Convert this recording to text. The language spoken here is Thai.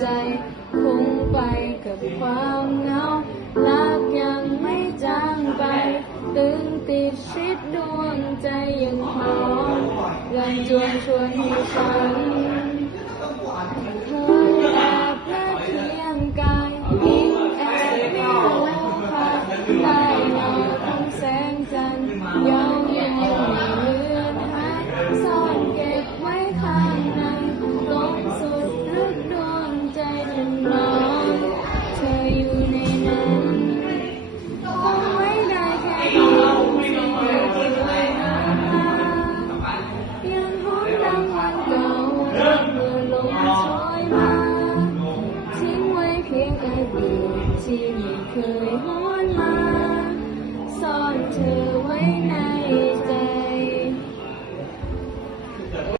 ใจคงไปกับความเหงารักยังไม่จางไปตึงติดชิดดวงใจยังหอมแรงจวนชวนให้ฉันเธอแอบและเคียงกายยิ่งแอบไม่รู้ค่ะได้เงาของแสงจันทร์เย้ายังไม่เลือนหายซ่อนเก็บ